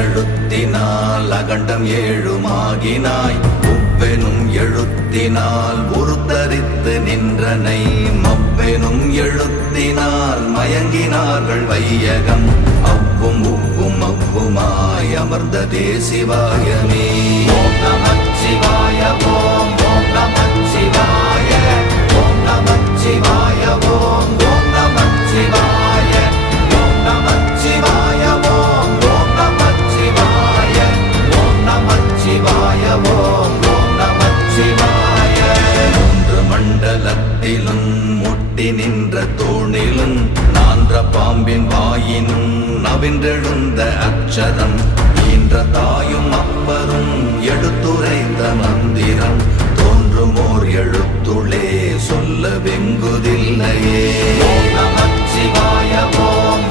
எழுத்தினால் அகண்டம் ஏழுமாகினாய் உவ்வெனும் எழுத்தினால் உருத்தரித்து நின்றனை மவ்வெனும் எழுத்தினால் மயங்கினார்கள் வையகம் அவ்வும் உவ்வும் அவ்வுமாய் அமர்ந்ததே சிவாயமே. ஓம் நமச்சிவாய ஓம் ஓம் நமச்சிவாய ஓம் நமச்சிவாய ஓம் ஓம் நமச்சிவாய ஓம் நமச்சிவாய ஓம் ஓம் நமச்சிவாய ஓம் நமச்சிவாய ஓம் ஓம் நமச்சிவாய. மூன்று மண்டலத்திலும் முட்டி நின்ற தூணிலும் நான்ற பாம்பின் வாயினும் நவின்றெழுந்த அக்ஷரம் ஈன்ற தாயும் அப்பரும் எடுத்துரைத்த மந்திரம் தோன்றுமோர் எழுத்துளே சொல்ல வெங்குதில்லையே. ஓம் நமச்சிவாய ஓம்